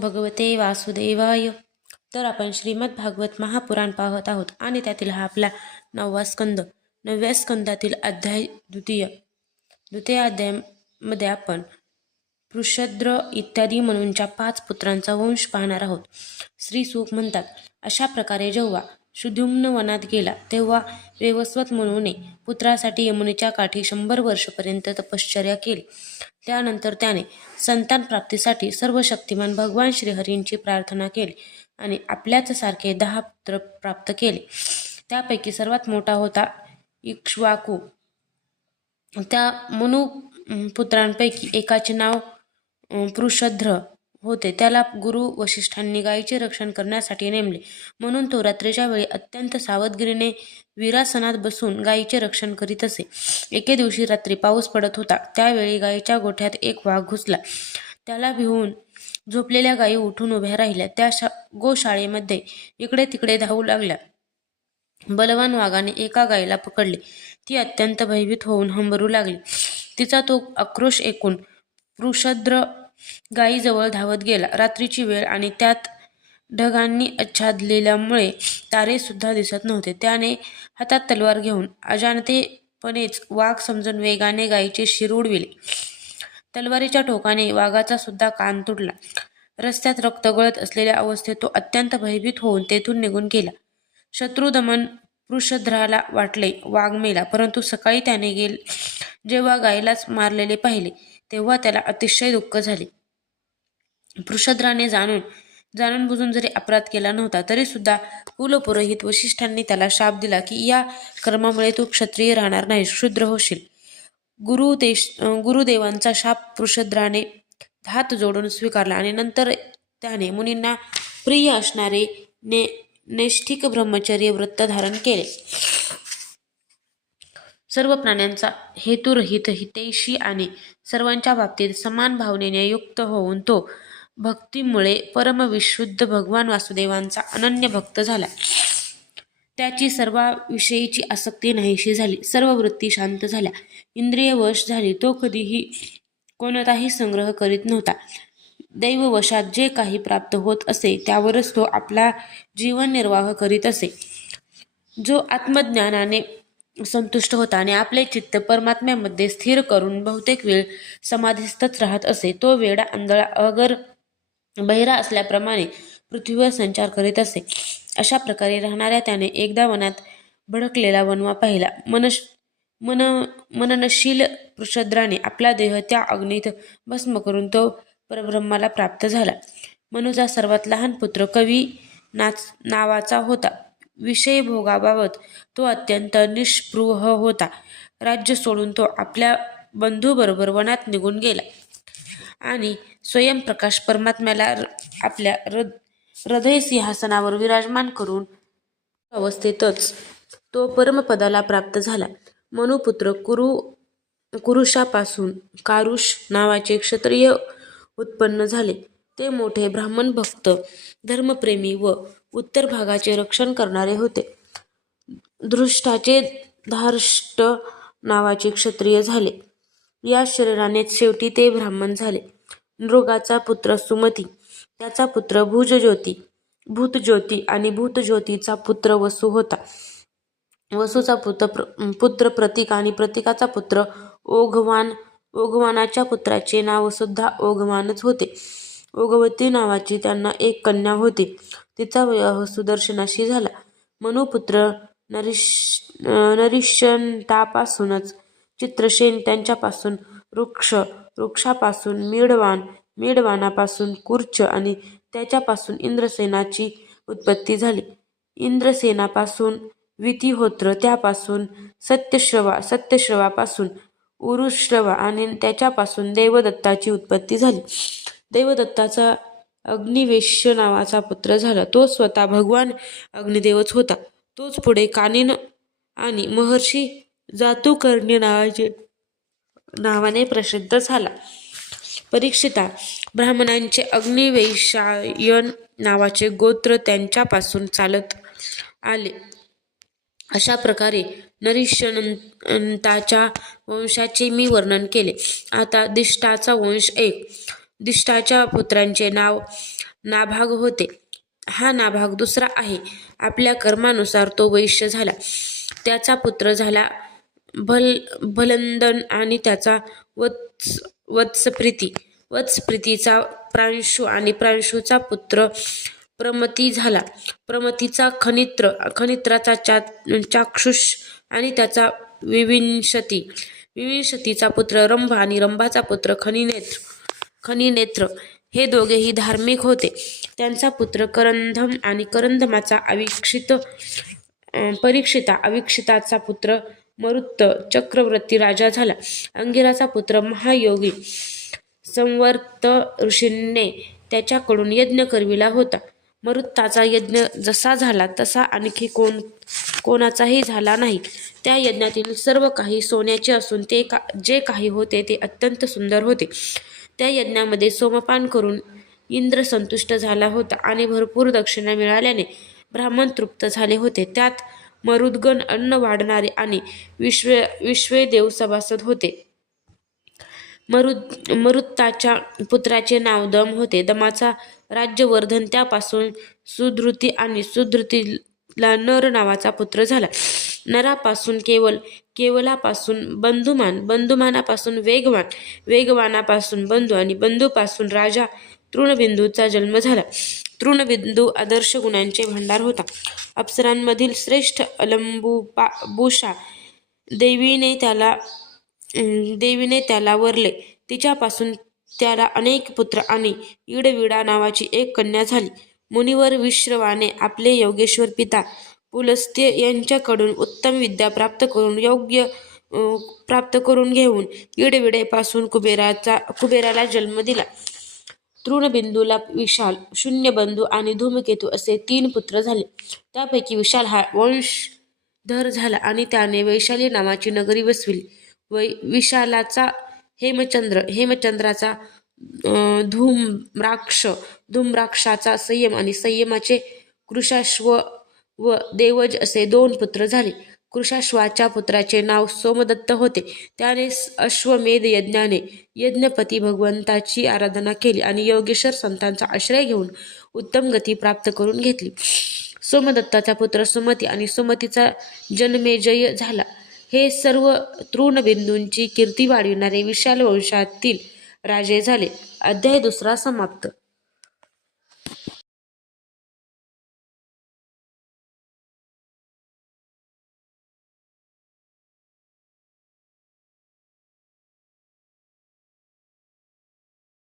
भगवते वासुदेवाय. तर आपण श्रीमद भागवत महापुराण पाहत आहोत आणि त्यातील हा आपला नववा स्कंद नवव्या स्कंदातील अध्याय द्वितीय. द्वितीय अध्यायामध्ये आपण पृषद्र इत्यादी म्हणूनच्या पाच पुत्रांचा वंश पाहणार आहोत. श्री सुख म्हणतात अशा प्रकारे जेव्हा सुद्युम्न वनात गेला तेव्हा वेवस्वत मनुने पुत्रासाठी यमुनेच्या काठी शंभर वर्षपर्यंत तपश्चर्या केली. त्यानंतर त्याने संतान प्राप्तीसाठी सर्व शक्तिमान भगवान श्रीहरींची प्रार्थना केली आणि आपल्याच सारखे दहा पुत्र प्राप्त केले. त्यापैकी सर्वात मोठा होता इक्ष्वाकू. त्या मनु पुत्रांपैकी एकाचे नाव पुरुषध्र पृषध्र होते. त्याला गुरु वशिष्ठांनी गायीचे रक्षण करण्यासाठी नेमले. म्हणून तो रात्रीच्या वेळी अत्यंत सावधगिरीने विरासनात बसून गायीचे रक्षण करीत असे. एके दिवशी रात्री पाऊस पडत होता. त्यावेळी गायीच्या गोठ्यात एक वाघ घुसला. त्याला भिवून झोपलेल्या गायी उठून उभ्या राहिल्या. त्या शा गोशाळेमध्ये इकडे तिकडे धावू लागल्या. बलवान वाघाने एका गायीला पकडले. ती अत्यंत भयभीत होऊन हंबरू लागली. तिचा तो आक्रोश ऐकून वृषद्र गायीजवळ धावत गेला. रात्रीची वेळ आणि त्यात ढगांनी आच्छादलेल्यामुळे तारे सुद्धा दिसत नव्हते. त्याने हातात तलवार घेऊन अजाणतेपणेच वाघ समजून वेगाने गायीचे शिर उडविले. तलवारीच्या टोकाने वाघाचा सुद्धा कान तुटला. रस्त्यात रक्त गळत असलेल्या अवस्थेत तो अत्यंत भयभीत होऊन तेथून निघून गेला. शत्रुदमन पृषध्राला वाटले वाघ मेला परंतु सकाळी त्याने गेल जेव्हा गायीलाच मारलेले पाहिले तेव्हा त्याला अतिशय दुःख झाले. पृषद्राने जाणून जाणून बुजून जरी अपराध केला नव्हता तरी सुद्धा कुलपुरोहित वशिष्ठांनी त्याला शाप दिला की या कर्मामुळे तू क्षत्रिय राहणार नाही शूद्र होशील. गुरुदेश गुरुदेवांचा शाप पृषद्राने हात जोडून स्वीकारला आणि नंतर त्याने मुनींना प्रिय असणारे ने नैष्ठिक ब्रह्मचर्य व्रत धारण केले. सर्व प्राण्यांचा हेतुरहित हितैषी आणि सर्वांच्या बाबतीत समान भावनेने युक्त होऊन तो भक्तीमुळे परमविशुद्ध भगवान वासुदेवांचा अनन्य भक्त झाला. त्याची सर्वाविषयीची आसक्ती नाहीशी झाली. सर्व वृत्ती शांत झाल्या. इंद्रिय वश झाली. तो कधीही कोणताही संग्रह करीत नव्हता. दैववशात जे काही प्राप्त होत असे त्यावरच तो आपला जीवन निर्वाह करीत असे. जो आत्मज्ञानाने संतुष्ट होता आणि आपले चित्त परमात्म्यामध्ये स्थिर करून बहुतेक वेळ समाधीस्थच राहत असे. तो वेडा आंधळा अगर बहिरा असल्याप्रमाणे पृथ्वीवर संचार करीत असे. अशा प्रकारे राहणाऱ्या त्याने एकदा वनात भडकलेला वनवा पाहिला. मनश मन मननशील पृषद्राने आपला देह त्या अग्नीत भस्म करून तो परब्रह्माला प्राप्त झाला. मनुजा सर्वात लहान पुत्र कवी नाच नावाचा होता. विषय भोगाबाबत तो अत्यंत निष्पृह होता. राज्य सोडून तो आपल्या बंधूबरोबर वनात निघून गेला. आणि स्वयंप्रकाश परमात्म्याला र- आपल्या हृद हृदय सिंहासनावर विराजमान करून अवस्थेतच तो परमपदाला प्राप्त झाला. मनुपुत्र कुरु कुरुषापासून कारुष नावाचे क्षत्रिय उत्पन्न झाले. ते मोठे ब्राह्मण भक्त धर्मप्रेमी व उत्तर भागाचे रक्षण करणारे होते. दृष्टाचे धार्ष्ट नावाचे क्षत्रिय झाले. या शरीरानेच शेवटी ते ब्राह्मण झाले. नृगाचा पुत्र सुमती त्याचा पुत्र भुजज्योती भूतज्योती आणि भूतज्योतीचा पुत्र वसू होता. वसूचा पुत्र प्र- पुत्र प्रतीक आणि प्रतीकाचा पुत्र ओघवान ओघवानाच्या पुत्राचे नाव सुद्धा ओघवानच होते. ओघवती नावाची त्यांना एक कन्या होती. तिचा विवाह सुदर्शनाशी झाला. मनुपुत्र नरिश नरिशंतापासूनच चित्रसेन त्यांच्यापासून वृक्ष वृक्षापासून मीडवान मीडवानापासून कुर्च आणि त्याच्यापासून इंद्रसेनाची उत्पत्ती झाली. इंद्रसेनापासून वितिहोत्र त्यापासून सत्यश्रवा सत्यश्रवापासून उरुश्रवा आणि त्याच्यापासून देवदत्ताची उत्पत्ती झाली. देवदत्ताचा अग्निवेश नावाचा पुत्र झाला. तो स्वतः भगवान अग्निदेवच होता. तोच पुढे कानिन आणि महर्षी जातुकर्णी नावाचे नावाने प्रसिद्ध झाला. परीक्षिता ब्राह्मणांचे अग्निवेशायन नावाचे गोत्र त्यांच्यापासून चालत आले. अशा प्रकारे नरिशनंताच्या वंशाचे मी वर्णन केले. आता दिष्टाचा वंश एक. दिष्टाच्या पुत्रांचे नाव नाभाग होते. हा नाभाग दुसरा आहे. आपल्या कर्मानुसार तो वैश्य झाला. त्याचा पुत्र झाला भल भलंदन आणि त्याचा वत्स वत्सप्रीती. वत्सप्रीतीचा प्रांशु आणि प्रांशुचा पुत्र प्रमती झाला. प्रमतीचा खनित्र खनित्राचा चा चाक्षुष आणि त्याचा विविंशती. विविंशतीचा पुत्र रंभ आणि रंभाचा पुत्र खनिनेत्र. खनिनेत्र हे दोघेही धार्मिक होते. त्यांचा पुत्र करंधम आणि करंधमाचा अविक्षित परीक्षिता अविक्षिताचा पुत्र मरुत्त चक्रवर्ती राजा झाला. अंगिराचा पुत्र महायोगी संवर्त ऋषींने त्याच्याकडून यज्ञ करविला होता. मरुत्ताचा यज्ञ जसा झाला तसा आणखी कोण कोणाचाही झाला नाही. त्या यज्ञातील सर्व काही सोन्याचे असून ते का जे काही होते ते अत्यंत सुंदर होते. त्या यज्ञामध्ये सोमपान करून इंद्र संतुष्ट झाला होता आणि भरपूर दक्षिणा मिळाल्याने ब्राह्मण तृप्त झाले होते. त्यात मरुद्गण अन्न वाढणारे आणि विश्व विश्वेदेव सभासद होते. मरुद मरुत्ताच्या पुत्राचे नाव दम होते. दमाचा राज्यवर्धन त्यापासून सुधृती आणि सुधृतीला नर नावाचा पुत्र झाला. नरापासून केवल केवलापासून बंधुमान बंधुमानापासून वेगवान वेगवानापासून बंधू आणि बंधूपासून राजा तृणबिंदूचा जन्म झाला. तृणबिंदू आदर्श गुणांचे भंडार होता. अप्सरांमधील श्रेष्ठ अलंबुपा बुषा देवीने त्याला देवीने त्याला वरले. तिच्यापासून त्याला अनेक पुत्र आणि इडविडा नावाची एक कन्या झाली. मुनिवर विश्रवाने आपले योगेश्वर पिता पुलस्त्य यांच्याकडून उत्तम विद्या प्राप्त करून योग्य प्राप्त करून घेऊन इडविडेपासून कुबेराचा कुबेराला जन्म दिला. तृणबिंदूला विशाल शून्यबंधू आणि धूमकेतू असे तीन पुत्र झाले. त्यापैकी विशाल हा वंशधर झाला आणि त्याने वैशाली नावाची नगरी वसविली. वै विशालाचा हेमचंद्र हेमचंद्राचा धूम्राक्ष धूम्राक्षाचा संयम आणि संयमाचे कृशाश्व व देवज असे दोन पुत्र झाले. कृषाश्वाच्या पुत्राचे नाव सोमदत्त होते. त्याने अश्वमेध यज्ञाने यज्ञपती भगवंताची आराधना केली आणि योगेश्वर संतांचा आश्रय घेऊन उत्तम गती प्राप्त करून घेतली. सोमदत्ताचा पुत्र सुमती आणि सुमतीचा जन्मेजय झाला. हे सर्व तृणबिंदूंची कीर्ती वाढविणारे विशाल वंशातील राजे झाले. अध्याय दुसरा समाप्त.